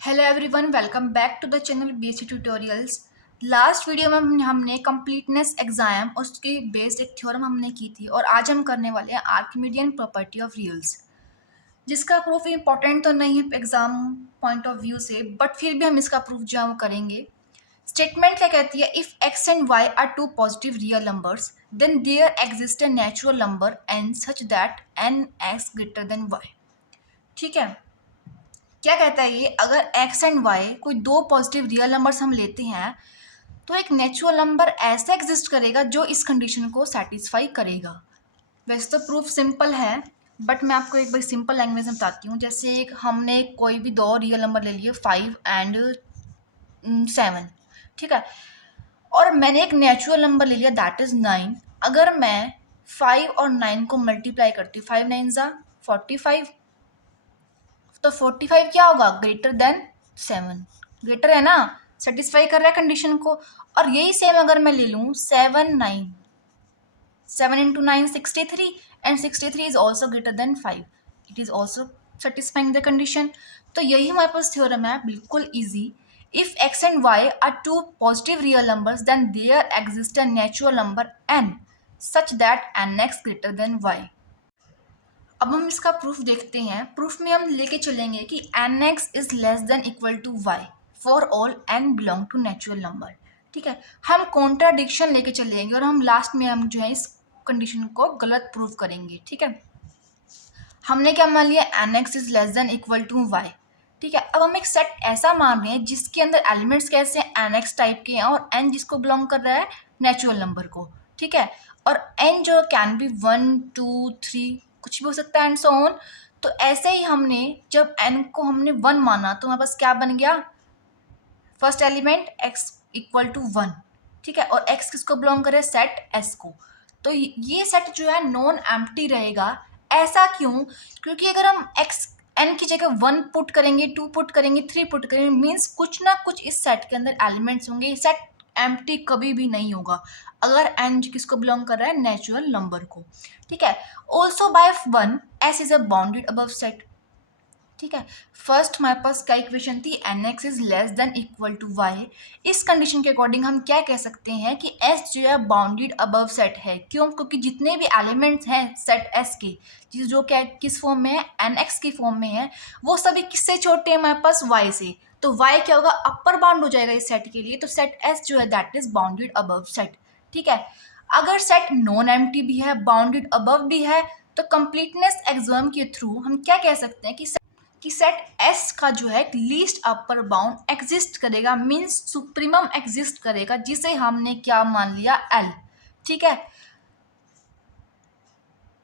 Hello everyone, welcome back to the channel BSc tutorials. Last video में हमने completeness axiom उसके based एक theorem हमने की थी और आज हम करने वाले हैं आर्किमिडियन प्रॉपर्टी ऑफ रियल्स, जिसका प्रूफ इम्पोर्टेंट तो नहीं है एग्जाम पॉइंट ऑफ व्यू से, बट फिर भी हम इसका प्रूफ जो है वो करेंगे। स्टेटमेंट क्या कहती है? If x and Y are two positive real numbers then there exist a natural number N such that N x greater than Y. ठीक है, क्या कहता है ये? अगर x एंड y कोई दो पॉजिटिव रियल नंबर्स हम लेते हैं तो एक नेचुरल नंबर ऐसा एग्जिस्ट करेगा जो इस कंडीशन को सेटिस्फाई करेगा। वैसे तो प्रूफ सिंपल है, बट मैं आपको एक बार सिंपल लैंग्वेज में बताती हूँ। जैसे एक हमने कोई भी दो रियल नंबर ले लिए 5 एंड 7, ठीक है, और मैंने एक नेचुरल नंबर ले लिया दैट इज 9। अगर मैं 5 और 9 को मल्टीप्लाई करती हूँ, 5 9 ज़ा 45, तो 45 क्या होगा? Greater than 7। ग्रेटर है ना, सेटिस्फाई कर रहा है कंडीशन को। और यही सेम अगर मैं ले लूँ 7 9, 7 into 9 63 and 63 is also greater than 5, it is also satisfying the condition. तो यही हमारे पास थ्योरम है, बिल्कुल easy. If x and Y are two positive real numbers then there exist a natural number N such that N x greater than y. अब हम इसका proof देखते हैं। प्रूफ में हम लेके चलेंगे कि n x is less than equal to y for all n belong to natural number. ठीक है, हम कॉन्ट्राडिक्शन लेके चलेंगे और हम लास्ट में हम जो है इस कंडीशन को गलत प्रूफ करेंगे। ठीक है, हमने क्या मान लिया? N x is less than equal to y. ठीक है, अब हम एक सेट ऐसा मान रहे हैं जिसके अंदर एलिमेंट्स कैसे हैं? एन एक्स टाइप के हैं और एन जिसको बिलोंग कर रहा है नेचुरल नंबर को। ठीक है, और एन जो कैन बी 1 2 3 कुछ भी हो सकता है एंड सो ऑन। तो ऐसे ही हमने जब एन को हमने 1 माना तो हमारे पास क्या बन गया? First element x equal to 1। ठीक है, और एक्स किसको बिलोंग करे? सेट एस को। तो ये सेट जो है नॉन एम्प्टी रहेगा। ऐसा क्यों? क्योंकि अगर हम एक्स एन की जगह 1 पुट करेंगे, 2 पुट करेंगे, 3 पुट करेंगे, मीन्स कुछ ना कुछ इस सेट के अंदर एलिमेंट्स होंगे। ये सेट एम्प्टी कभी भी नहीं होगा अगर एन किसको बिलोंग कर रहा है? नेचुरल नंबर को। ठीक है, also by 1 s is a bounded above set. ठीक है, फर्स्ट हमारे पास क्या इक्वेशन थी? N x is less than equal to y. इस कंडीशन के अकॉर्डिंग हम क्या कह सकते हैं कि एस जो है बाउंडेड अबव सेट है। क्यों? क्योंकि जितने भी एलिमेंट्स हैं सेट एस के, जो क्या किस फॉर्म में है? एन एक्स की फॉर्म में है, वो सभी किससे छोटे हैं हमारे पास? वाई से। तो वाई क्या होगा? अपर बाउंड हो जाएगा इस सेट के लिए। तो सेट एस जो है that is bounded above set. ठीक है, अगर सेट नॉन एम्प्टी भी है, बाउंडेड अबव भी है, तो कंप्लीटनेस एक्सम के थ्रू हम क्या कह सकते हैं कि सेट एस का जो है लीस्ट अपर बाउंड एग्जिस्ट करेगा, मींस सुप्रीमम एग्जिस्ट करेगा, जिसे हमने क्या मान लिया? एल। ठीक है,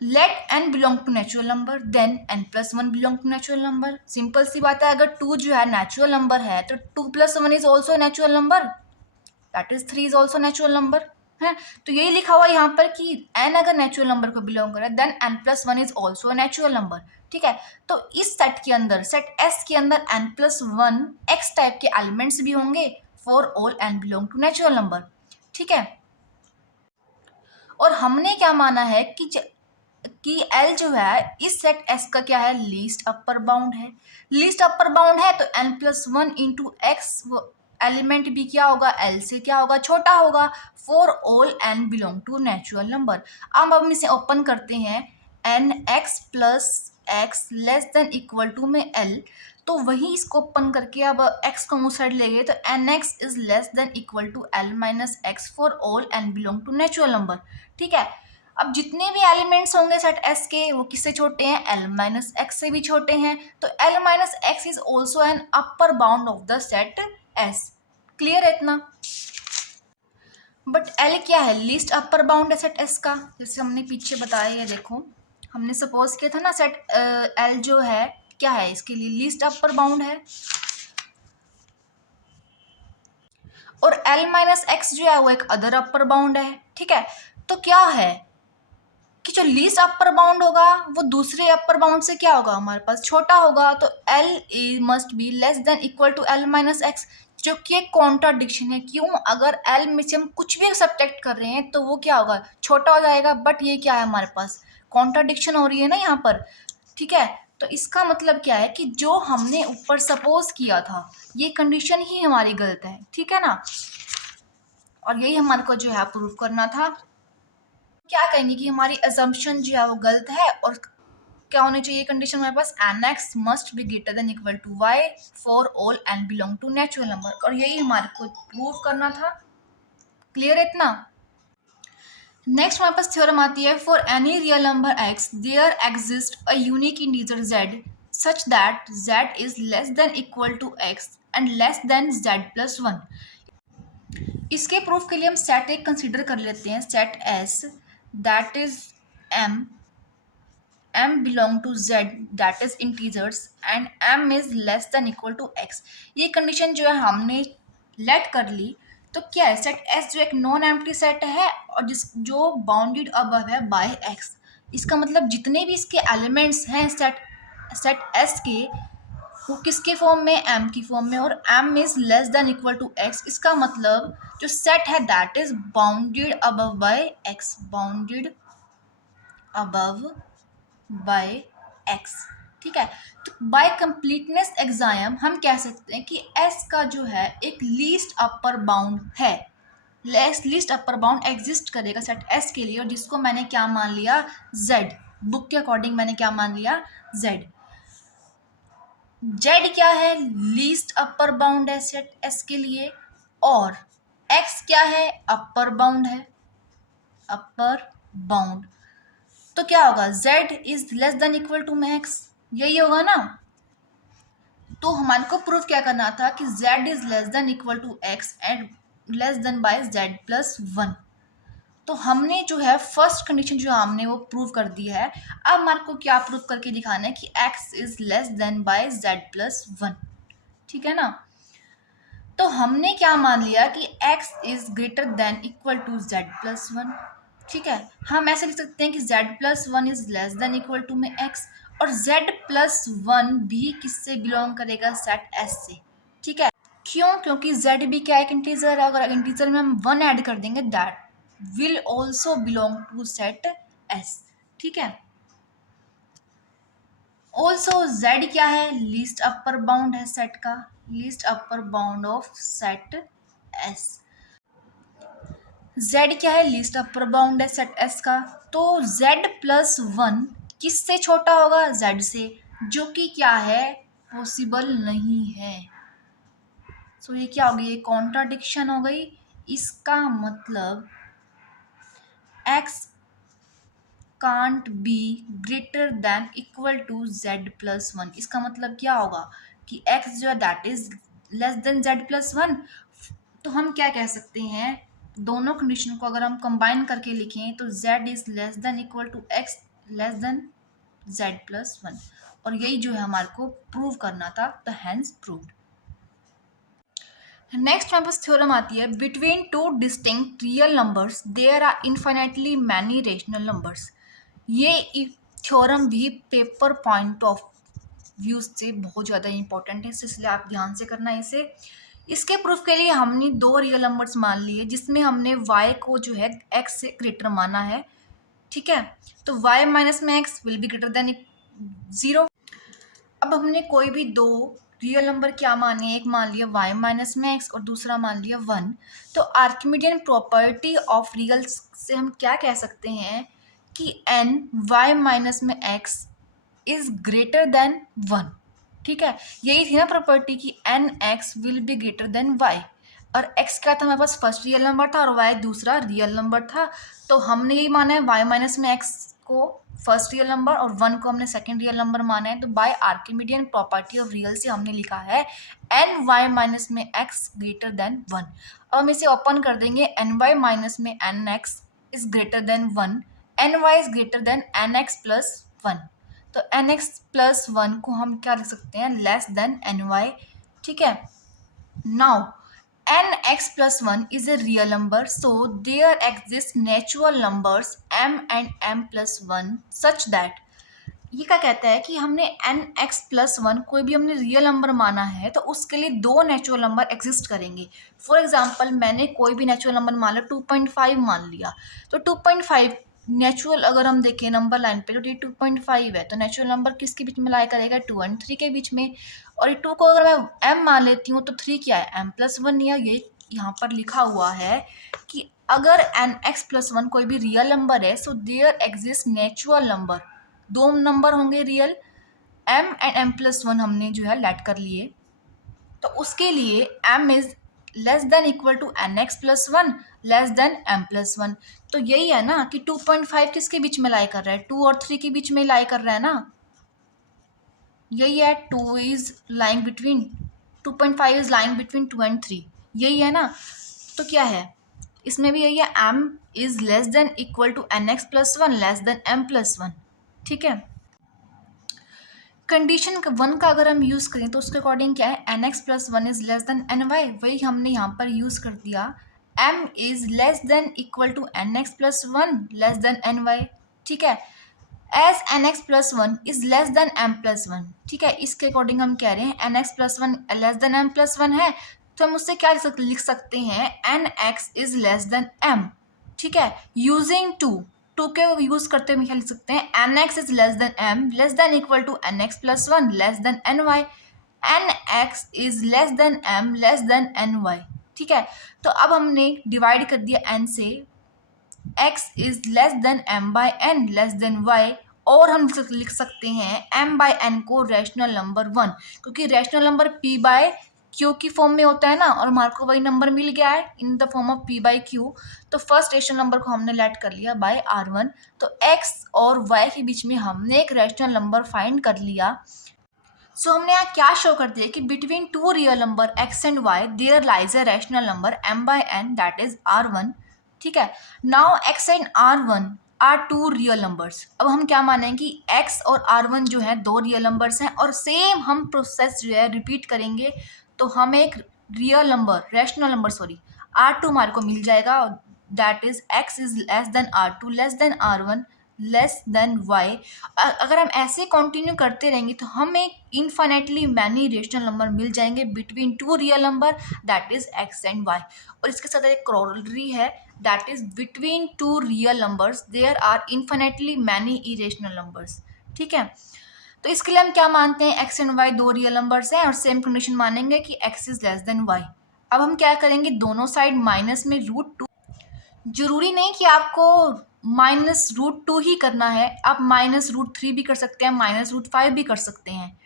let N belong to natural number then N plus 1 belong to natural number. Simple सी बात है, अगर 2 जो है नेचुरल नंबर है तो 2 plus 1 is also natural number, that is 3 is also natural number है। तो यही लिखा हुआ यहाँ पर कि एन अगर नेचुरल नंबर को बिलोंग करे then N plus 1 is also natural number. ठीक है, तो इस सेट के अंदर, सेट एस के अंदर एन प्लस 1 एक्स टाइप के एलिमेंट्स भी होंगे for all n belong to natural number. ठीक है, और हमने क्या माना है कि एल जो है इस सेट एस का क्या है? लीस्ट अपर बाउंड है। लीस्ट अपर बाउंड है तो n plus 1 into x element भी क्या होगा? एल से क्या होगा? छोटा होगा for all n belong to natural number. अब हम इसे ओपन करते हैं, n x plus x less than equal to में एल, तो वही इसको ओपन करके अब एक्स को उस साइड ले गए तो n x is less than equal to l minus x for all n belong to natural number. ठीक है, अब जितने भी एलिमेंट्स होंगे सेट एस के वो किससे छोटे हैं? एल माइनस एक्स से भी छोटे हैं। तो L minus x is also an upper bound of the set S. Clear है इतना? बट एल क्या है? लीस्ट अपर बाउंड है सेट एस का, जैसे हमने पीछे बताया। ये देखो, हमने सपोज किया था ना सेट एल जो है क्या है? इसके लिए लीस्ट अपर बाउंड है, और एल माइनस एक्स जो है वो एक अदर अपर बाउंड है। ठीक है, तो क्या है कि जो लीस्ट अपर बाउंड होगा वो दूसरे अपर बाउंड से क्या होगा? हमारे पास छोटा होगा। तो l must be less than equal to l minus x, जो कि एक कॉन्ट्राडिक्शन है। क्यों? अगर एल में से हम कुछ भी सब्ट्रैक्ट कर रहे हैं तो वो क्या होगा? छोटा हो जाएगा। बट ये क्या है? हमारे पास कॉन्ट्राडिक्शन हो रही है ना यहाँ पर। ठीक है, तो इसका मतलब क्या है कि जो हमने ऊपर सपोज किया था ये कंडीशन ही हमारी गलत है, ठीक है ना। और यही हमारे को जो है प्रूव करना था। क्या कहेंगे कि हमारी असम्पशन जो है वो गलत है, और क्या होनी चाहिए कंडीशन हमारे पास, n x must be greater than equal to y for all n belong to natural number, और यही हमारे को प्रूव करना था। क्लियर है इतना। नेक्स्ट हमारे पास थ्योरम आती है, for any real number x there exist a unique integer z such that z is less than equal to x and less than z plus one. इसके प्रूफ के लिए हम सेट एक कंसीडर कर लेते हैं, set s that is m belong to z that is integers and m is less than equal to x. ये condition जो है हमने लेट कर ली, तो क्या है, सेट एस जो एक नॉन एम्प्टी सेट है और जो बाउंडेड अबव है बाय एक्स। इसका मतलब जितने भी इसके एलिमेंट्स हैं सेट एस के, वो किसके फॉर्म में, एम की फॉर्म में, और m is less than equal to x. इसका मतलब जो सेट है that is bounded above by x, bounded above by x, ठीक है। तो बाय कंप्लीटनेस एग्जाम हम कह सकते हैं कि एस का जो है एक लीस्ट अपर बाउंड है, लीस्ट अपर बाउंड एग्जिस्ट करेगा सेट एस के लिए, और जिसको मैंने क्या मान लिया, जेड। बुक के अकॉर्डिंग मैंने क्या मान लिया, जेड। जेड क्या है, लीस्ट अपर बाउंड है सेट एस के लिए, और एक्स क्या है, अपर बाउंड है, अपर बाउंड। तो क्या होगा, z is less than equal to max, यही होगा ना। तो हमारे को प्रूफ क्या करना था कि z is less than equal to x and less than by z plus one. तो हमने जो है फर्स्ट कंडीशन जो हमने वो प्रूव कर दी है। अब हमारे को क्या प्रूव करके दिखाना है कि x is less than by z plus one, ठीक है ना। तो हमने क्या मान लिया कि x is greater than equal to z plus one, ठीक है। हम ऐसे लिख सकते हैं कि z plus one is less than equal to में x, और z प्लस वन भी किससे बिलोंग करेगा, सेट s से, ठीक है। क्यों, क्योंकि z भी क्या एक इंटीजर है, अगर इंटीजर में हम वन ऐड कर देंगे that will also belong to set s, ठीक है। ऑल्सो z क्या है, लीस्ट अपर बाउंड है सेट का, least upper bound of set s। z क्या है, लीस्ट अपर बाउंड है सेट s का। तो z प्लस वन किससे छोटा होगा, z से, जो कि क्या है, पॉसिबल नहीं है। सो ये क्या हो गई, ये कॉन्ट्राडिक्शन हो गई। इसका मतलब x can't be greater than equal to z plus one. इसका मतलब क्या होगा कि x जो है that is less than z plus one. तो हम क्या कह सकते हैं, दोनों कंडीशन को अगर हम कंबाइन करके लिखें तो z is less than equal to x less than z plus one, और यही जो है हमारे को प्रूव करना था, तो हैंस प्रूव्ड। नेक्स्ट हमारे पास थ्योरम आती है, between two distinct real numbers there are infinitely many rational numbers. ये थ्योरम भी पेपर पॉइंट ऑफ व्यू से बहुत ज़्यादा इंपॉर्टेंट है, इसलिए आप ध्यान से करना इसे। इसके प्रूफ के लिए हमने दो रियल नंबर्स मान लिए, जिसमें हमने y को जो है x से ग्रेटर माना है, ठीक है। तो y माइनस में x will be greater then 0। अब हमने कोई भी दो रियल नंबर क्या माने, एक मान लिया y माइनस में x और दूसरा मान लिया 1। तो आर्किमिडियन प्रॉपर्टी ऑफ रियल्स से हम क्या कह सकते हैं कि n y माइनस में x इज ग्रेटर देन 1, ठीक है। यही थी ना प्रॉपर्टी की n x will be greater than y, और x क्या था हमारे पास, फर्स्ट रियल नंबर था, और y दूसरा रियल नंबर था। तो हमने यही माना है y माइनस में x को फर्स्ट रियल नंबर और 1 को हमने सेकंड रियल नंबर माना है। तो by Archimedean property of real से हमने लिखा है एन वाई माइनस में x ग्रेटर देन 1। अब हम इसे ओपन कर देंगे, एन वाई माइनस में n x is greater than 1, n y is greater than n x plus 1। तो एन एक्स प्लस 1 को हम क्या लिख सकते हैं, लेस देन एन वाई, ठीक है। Now n x plus one is a real number, so there exist natural numbers m and m plus one such that. ये क्या कहता है कि हमने एन एक्स प्लस वन कोई भी हमने रियल नंबर माना है, तो उसके लिए दो नेचुरल नंबर एग्जिस्ट करेंगे। फॉर एग्जाम्पल मैंने कोई भी नेचुरल नंबर मान लिया 2.5 मान लिया, तो 2.5 नेचुरल अगर हम देखें नंबर लाइन पे तो ये 2.5 है, तो नेचुरल नंबर किसके बीच में लाई करेगा, 2 एंड 3 के बीच में। और ये 2 को अगर मैं m मान लेती हूँ तो 3 क्या है, m+1। या ये यहाँ पर लिखा हुआ है कि अगर nx+1 कोई भी रियल नंबर है, so there exist natural number, दो नंबर होंगे रियल, m एंड m+1 हमने जो है लेट कर लिए। तो उसके लिए m is less than equal to nx+1 less than m+1। तो यही है ना कि 2.5 किसके बीच में लाई कर रहा है, 2 और 3 के बीच में लाई कर रहा है ना, यही है। 2 is lying between 2.5 is lying between 2 and 3, यही है ना। तो क्या है, इसमें भी यही है, m is less than equal to nx+1 less than m+1। ठीक है, कंडीशन 1 का अगर हम यूज़ करें तो उसके अकॉर्डिंग क्या है, nx+1 is less than ny, वही हमने यहाँ पर यूज़ कर दिया, m is less than equal to nx+1 less than ny। ठीक है, as nx+1 is less than m+1। ठीक है, इसके अकॉर्डिंग हम कह रहे हैं nx+1 लेस देन m+1 है, तो हम उससे क्या लिख सकते हैं, nx is less than m। ठीक है, यूजिंग 2 के यूज करते हुए क्या लिख सकते हैं, nx is less than m less than equal to nx+1 less than ny, nx is less than m less than ny। ठीक है, तो अब हमने डिवाइड कर दिया n से, x is less than m by n less than y, और हम लिख सकते हैं m बाई n को रैशनल नंबर 1, क्योंकि rational number p by q की फॉर्म में होता है ना, और हमारे को वही नंबर मिल गया है in the form of p by q। तो फर्स्ट रैशनल नंबर को हमने लेट कर लिया बाय r1। तो x और y के बीच में हमने एक रैशनल नंबर फाइंड कर लिया। सो हमने यहाँ क्या शो कर दिया कि between two real number x and y there lies a rational number m by n that is r1। ठीक है, now x and r1 are two real numbers. अब हम क्या मानेंगे कि x और r1 जो है दो रियल नंबर्स हैं, और सेम हम प्रोसेस जो है रिपीट करेंगे, तो हमें एक real number rational number r2 हमारे को मिल जाएगा, that is x is less than r2 less than r1 less than y। अगर हम ऐसे कंटिन्यू करते रहेंगे तो हमें इनफाइनाइटली मैनी रेशनल नंबर मिल जाएंगे between two real number, that is x and y। और इसके साथ एक करोलरी है, that is between two real numbers there are infinitely many irrational numbers. ठीक है, तो इसके लिए हम क्या मानते हैं, x एंड y दो रियल नंबर्स हैं, और सेम कंडीशन मानेंगे कि x is less than y। अब हम क्या करेंगे, दोनों साइड माइनस में √2, जरूरी नहीं कि आपको -√2 ही करना है, आप -√3 भी कर सकते हैं, -√5 भी कर सकते हैं।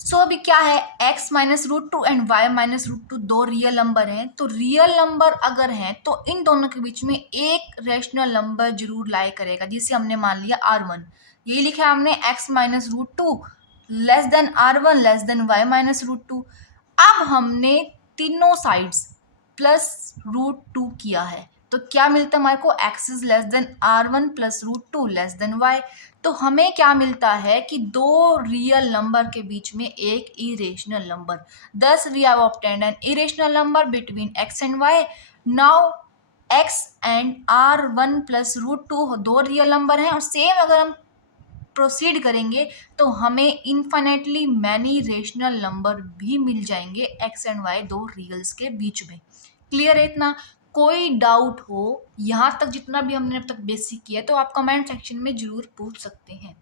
सो अभी क्या है, x -√2 एंड y -√2 दो रियल नंबर हैं, तो रियल नंबर अगर हैं तो इन दोनों के बीच में एक रैशनल नंबर जरूर लाई करेगा, जिसे हमने मान लिया r1। यही लिखा है हमने, x -√2 less than r1 less than y -√2। अब हमने तीनों साइड्स +√2 किया है, तो क्या मिलता है हमारे को, x is less than r1 plus √2 less than y। तो हमें क्या मिलता है कि दो रियल नंबर के बीच में एक irrational number, thus we have obtained an irrational number between x and y। Now x and r1 plus √2 दो रियल नंबर हैं, और सेम अगर हम प्रोसीड करेंगे तो हमें इनफाइनाइटली मैनी रेशनल नंबर भी मिल जाएंगे x एंड y दो रियल्स के बीच में। क्लियर है इतना? कोई डाउट हो यहाँ तक जितना भी हमने अब तक बेसिक किया तो आप कमेंट सेक्शन में जरूर पूछ सकते हैं।